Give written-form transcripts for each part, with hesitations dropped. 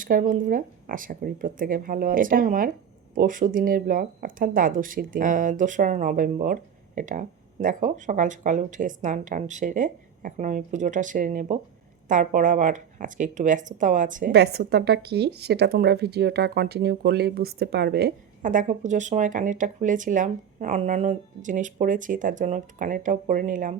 নমস্কার বন্ধুরা, আশা করি প্রত্যেকে ভালো আছো। এটা আমার পরশু দিনের ব্লগ, অর্থাৎ দ্বাদশীর দিন, 2রা নভেম্বর। এটা দেখো, সকাল সকাল উঠে স্নান টান সেরে এখন আমি পুজোটা সেরে নেব। তারপর আবার আজকে একটু ব্যস্ততাও আছে। ব্যস্ততাটা কি সেটা তোমরা ভিডিওটা কন্টিনিউ করলেই বুঝতে পারবে। আর দেখো, পুজোর সময় কানেরটা খুলেছিলাম, অন্যান্য জিনিস পরেছি, তার জন্য একটু কানেরটাও পরে নিলাম।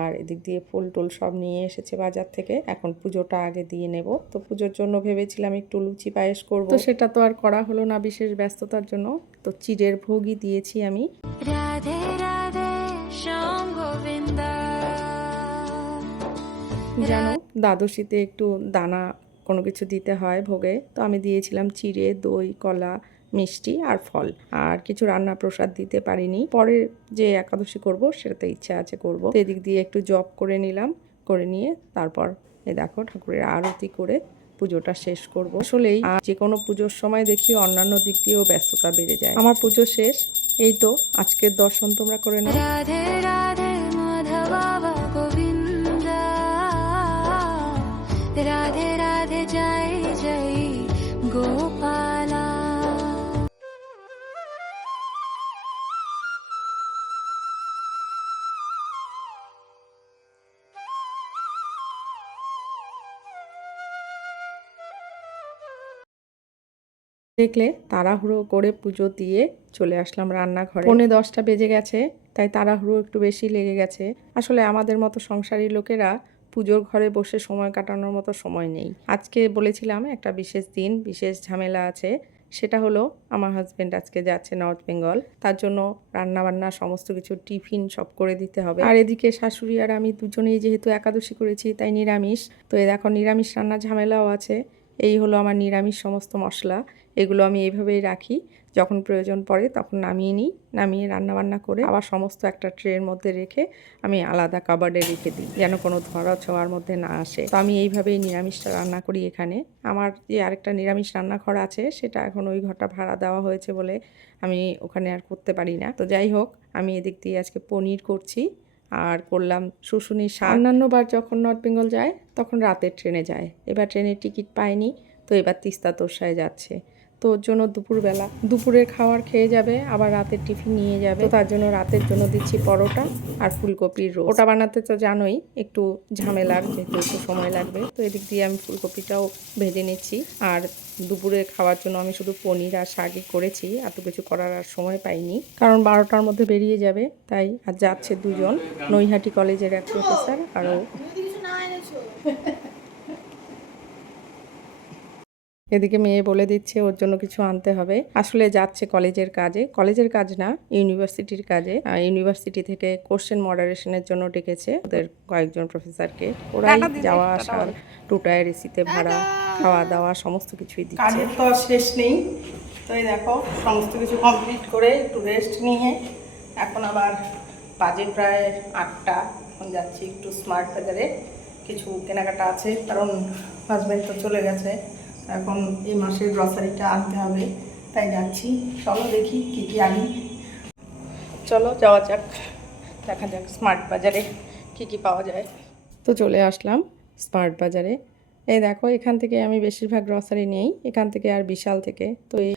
আর এদিক দিয়ে ফুল টুল সব নিয়ে এসেছে বাজার থেকে। এখন পুজোটা আগে দিয়ে নেব। তো পুজোর জন্য ভেবেছিলাম একটু লুচি পায়েস করব, তো সেটা তো আর করা হলো না বিশেষ ব্যস্ততার জন্য। তো চিড়ের ভোগই দিয়েছি আমি। রাধে রাধে শ্যাম গোবিন্দা। জানো, দ্বাদশীতে একটু দানা কোনো কিছু দিতে হয় ভোগে, তো আমি দিয়েছিলাম চিড়ে, দই, কলা, মিষ্টি আর ফল। আর কিছু রান্না প্রসাদ দিতে পারিনি, পরে যে একাদশী করব সেটাতে ইচ্ছা আছে করব। তো এদিক দিয়ে একটু জপ করে নিলাম, করে নিয়ে তারপর এই দেখো ঠাকুরের আরতি করে পুজোটা শেষ করব। আসলেই যে কোনো পুজোর সময় দেখি অন্যান্য দিক দিয়েও ব্যস্ততা বেড়ে যায়। আমার পুজো শেষ, এই তো আজকের দর্শন তোমরা করে নাও। রাধে রাধে মাধব গোবিন্দ, রাধে রাধে জয় জয় গোপালা। দেখলে তাড়াহুড়ো করে পুজো দিয়ে চলে আসলাম রান্নাঘরে। 9:45 বেজে গেছে, তাই তাড়াহুড়ো একটু বেশি লেগে গেছে। আসলে আমাদের মতো সংসারী লোকেরা পুজোর ঘরে বসে সময় কাটানোর মতো সময় নেই। আজকে বলেছিলাম একটা বিশেষ দিন, বিশেষ ঝামেলা আছে। সেটা হলো আমার হাজবেন্ড আজকে যাচ্ছে নর্থ বেঙ্গল, তার জন্য রান্নাবান্না সমস্ত কিছু টিফিন সব করে দিতে হবে। আর এদিকে শাশুড়ি আর আমি দুজনেই যেহেতু একাদশী করেছি, তাই নিরামিষ। তো এখন নিরামিষ রান্নার ঝামেলাও আছে। এই হলো আমার নিরামিষ সমস্ত মশলা, এগুলো আমি এইভাবেই রাখি, যখন প্রয়োজন পড়ে তখন নামিয়ে নিই। নামিয়ে রান্নাবান্না করে আবার সমস্ত একটা ট্রের মধ্যে রেখে আমি আলাদা কাবার্ডে রেখে দিই, যেন কোনো ধরা ছোঁয়ার মধ্যে না আসে। তো আমি এইভাবেই নিরামিষটা রান্না করি এখানে। আমার যে আরেকটা নিরামিষ রান্নাঘর আছে, সেটা এখন ওই ঘরটা ভাড়া দেওয়া হয়েছে বলে আমি ওখানে আর করতে পারি না। তো যাই হোক, আমি এদিক দিয়ে আজকে পনির করছি আর করলাম শুশুনি শাক। অন্যান্যবার যখন নর্থ বেঙ্গল যায় তখন রাতের ট্রেনে যায়, এবার ট্রেনের টিকিট পায়নি, তো এবার তিস্তা তোরসায় যাচ্ছে। তো ওর জন্য দুপুরের খাবার খেয়ে যাবে, আবার রাতের টিফিন নিয়ে যাবে। তো তার জন্য রাতের জন্য দিচ্ছি পরোটা আর ফুলকপির রোস্ট। ওটা বানাতে তো জানোই একটু ঝামেলার, যেহেতু একটু সময় লাগবে। তো এদিক দিয়ে আমি ফুলকপিটাও ভেজে নিচ্ছি। আর দুপুরে খাওয়ার জন্য আমি শুধু পনির আর শাকই করেছি, এত কিছু করার আর সময় পাইনি, কারণ 12টার মধ্যে বেরিয়ে যাবে। তাই আর যাচ্ছে দুজন, নৈহাটি কলেজের এক প্রফেসর আরও। এদিকে মেয়ে বলে দিচ্ছে ওর জন্য কিছু আনতে হবে। আসলে যাচ্ছে কলেজের কাজে, কলেজের কাজ না, ইউনিভার্সিটির কাজে। ইউনিভার্সিটি থেকে কোশ্চেন মডারেশনের জন্য ডেকেছে ওদের কয়েকজন প্রফেসরকে। ওরাই যাওয়া আসার, টোটায় এসিতে ভাড়া, খাওয়া দাওয়া সমস্ত কিছুই দিচ্ছে। কাজের তো শেষ নেই। তো এই দেখো, সমস্ত কিছু কমপ্লিট করে একটু রেস্ট নিয়ে এখন আবার বাজে প্রায় 8টা। এখন যাচ্ছি একটু স্মার্ট বাজারে, কিছু কেনাকাটা আছে, কারণ হাজব্যান্ড তো চলে গেছে। এখন এই মাসের গ্রসারিটা আনতে হবে, তাই যাচ্ছি। চলো দেখি কী কী আনি। চলো যাওয়া যাক, দেখা যাক স্মার্ট বাজারে কী কী পাওয়া যায়। তো চলে আসলাম স্মার্ট বাজারে। এই দেখো, এখান থেকে আমি বেশিরভাগ গ্রসারি নেই, এখান থেকে আর বিশাল থেকে। তো এই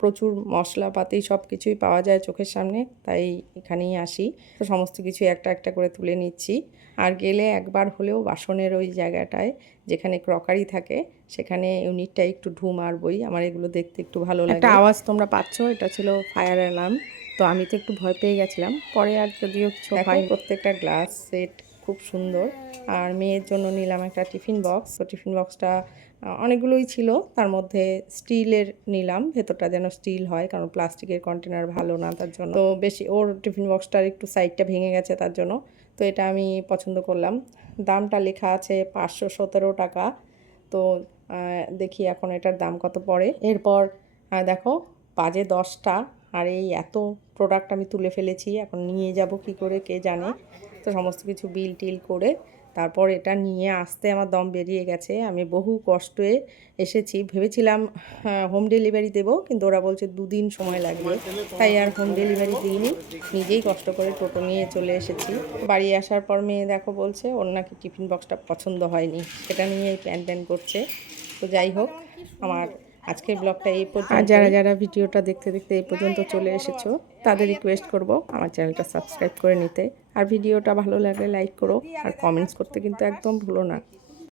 প্রচুর মশলাপাতি সব কিছুই পাওয়া যায় চোখের সামনে, তাই এখানেই আসি। তো সমস্ত কিছু একটা একটা করে তুলে নিচ্ছি। আর গেলে একবার হলেও বাসনের ওই জায়গাটায় যেখানে ক্রকারি থাকে, সেখানে ইউনিটটা একটু ঢু মারবই। আমার এগুলো দেখতে একটু ভালো লাগে। একটা আওয়াজ তোমরা পাচ্ছ, এটা ছিল ফায়ার অ্যালার্ম। তো আমি তো একটু ভয় পেয়ে গেছিলাম, পরে আর যদিও কিছু হয়। প্রত্যেকটা গ্লাস সেট খুব সুন্দর। আর মেয়ের জন্য নিলাম একটা টিফিন বক্স। তো টিফিন বক্সটা অনেকগুলোই ছিল, তার মধ্যে স্টিলের নিলাম, ভেতরটা যেন স্টিল হয়, কারণ প্লাস্টিকের কন্টেনার ভালো না তার জন্য। তো বেশি ওর টিফিন বক্সটার একটু সাইডটা ভেঙে গেছে তার জন্য। তো এটা আমি পছন্দ করলাম। দামটা লেখা আছে 517 টাকা। তো দেখি এখন এটার দাম কত পড়ে। এরপর দেখো বাজে 10টা, আর এই এত প্রোডাক্ট আমি তুলে ফেলেছি, এখন নিয়ে যাব কি করে কে জানে। তো সমস্ত কিছু বিল টিল করে তারপর এটা নিয়ে আসতে আমার দম বেরিয়ে গেছে। আমি বহু কষ্টে এসেছি, ভেবেছিলাম হোম ডেলিভারি দেবো, কিন্তু ওরা বলছে 2 দিন সময় লাগবে, তাই আর হোম ডেলিভারি দিইনি, নিজেই কষ্ট করে টোটো নিয়ে চলে এসেছি। বাড়ি আসার পর মেয়ে দেখো বলছে ওর নাকি টিফিন বক্সটা পছন্দ হয়নি, সেটা নিয়েই প্যান প্যান করছে। তো যাই হোক, আমার আজকের ব্লগটা এই পর্যন্ত। আর যারা যারা ভিডিওটা দেখতে দেখতে এই পর্যন্ত চলে এসেছো তাদের রিকোয়েস্ট করব আমার চ্যানেলটা সাবস্ক্রাইব করে নিতে। আর ভিডিওটা ভালো লাগলে লাইক করো, আর কমেন্টস করতে কিন্তু একদম ভুলো না।